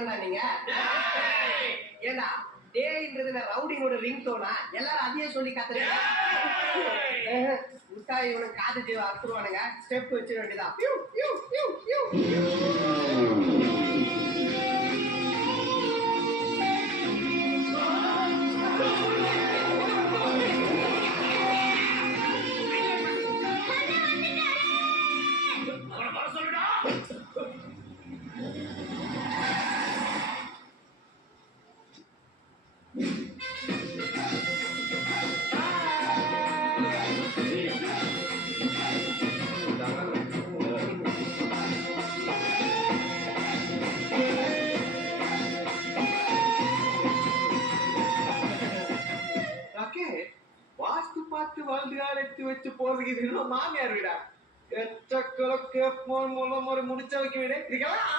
நீங்க ஏண்டா டேய்ன்றது ரவுடியோட ring Donna எல்லாரும் அதையே சொல்லி கத்துறீங்க. முட்டாய் இவனுக்கு காது ஜீவ அறுத்துருவானுங்க. ஸ்டெப் வச்சிட வேண்டியதான். வாஸ்து பார்த்து வாழ்ந்துகால் எடுத்து வச்சு போறதுக்கு இது மாமியார் வீடா? எச்சக்கலக்கு போன் மூலம் ஒரு முடிச்ச வைக்க வீடு இதுக்கெல்லாம்